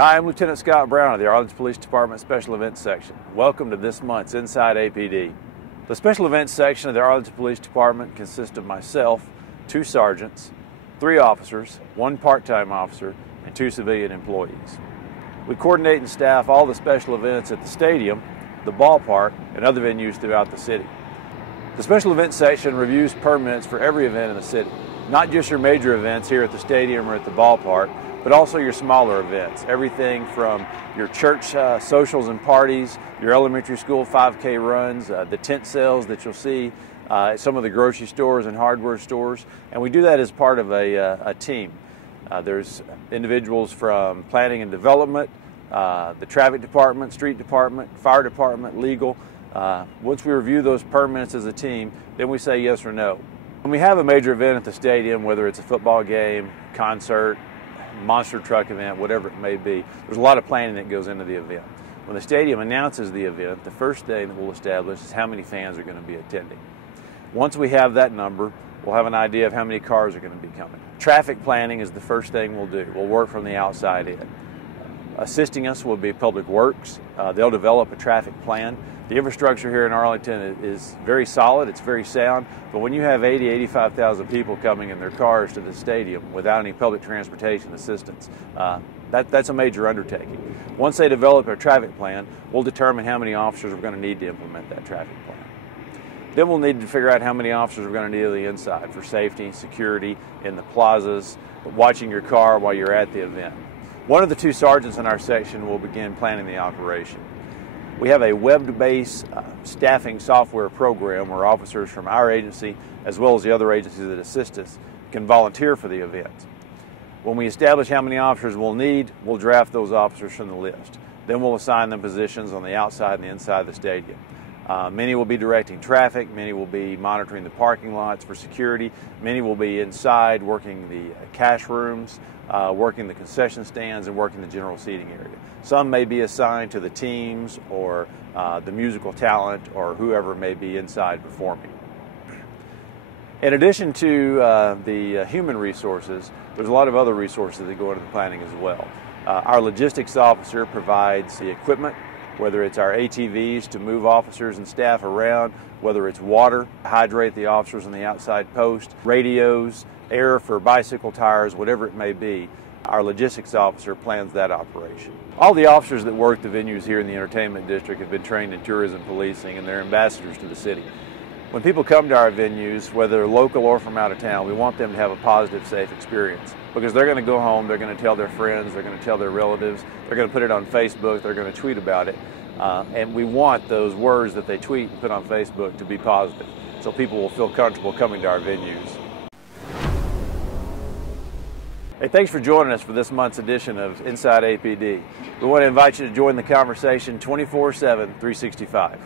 Hi, I'm Lieutenant Scott Brown of the Arlington Police Department Special Events Section. Welcome to this month's Inside APD. The Special Events Section of the Arlington Police Department consists of myself, 2 sergeants, 3 officers, 1 part-time officer, and 2 civilian employees. We coordinate and staff all the special events at the stadium, the ballpark, and other venues throughout the city. The Special Events Section reviews permits for every event in the city, not just your major events here at the stadium or at the ballpark, but also your smaller events. Everything from your church socials and parties, your elementary school 5K runs, the tent sales that you'll see at some of the grocery stores and hardware stores. And we do that as part of a team. There's individuals from planning and development, the traffic department, street department, fire department, legal. Once we review those permits as a team, then we say yes or no. When we have a major event at the stadium, whether it's a football game, concert, monster truck event, whatever it may be, there's a lot of planning that goes into the event. When the stadium announces the event, the first thing that we'll establish is how many fans are going to be attending. Once we have that number, we'll have an idea of how many cars are going to be coming. Traffic planning is the first thing we'll do. We'll work from the outside in. Assisting us will be Public Works. They'll develop a traffic plan. The infrastructure here in Arlington is very solid, it's very sound, but when you have 85,000 people coming in their cars to the stadium without any public transportation assistance, that's a major undertaking. Once they develop a traffic plan, we'll determine how many officers we're going to need to implement that traffic plan. Then we'll need to figure out how many officers we're going to need on the inside for safety, security, in the plazas, watching your car while you're at the event. One of the 2 sergeants in our section will begin planning the operation. We have a web-based staffing software program where officers from our agency, as well as the other agencies that assist us, can volunteer for the event. When we establish how many officers we'll need, we'll draft those officers from the list. Then we'll assign them positions on the outside and the inside of the stadium. Many will be directing traffic, many will be monitoring the parking lots for security, many will be inside working the cash rooms, working the concession stands, and working the general seating area. Some may be assigned to the teams or the musical talent or whoever may be inside performing. In addition to the human resources, there's a lot of other resources that go into the planning as well. Our logistics officer provides the equipment, whether it's our ATVs to move officers and staff around, whether it's water to hydrate the officers on the outside post, radios, air for bicycle tires, whatever it may be. Our logistics officer plans that operation. All the officers that work the venues here in the entertainment district have been trained in tourism policing, and they're ambassadors to the city. When people come to our venues, whether local or from out of town, we want them to have a positive, safe experience, because they're going to go home, they're going to tell their friends, they're going to tell their relatives, they're going to put it on Facebook, they're going to tweet about it, and we want those words that they tweet and put on Facebook to be positive, so people will feel comfortable coming to our venues. Hey, thanks for joining us for this month's edition of Inside APD. We want to invite you to join the conversation 24/7, 365.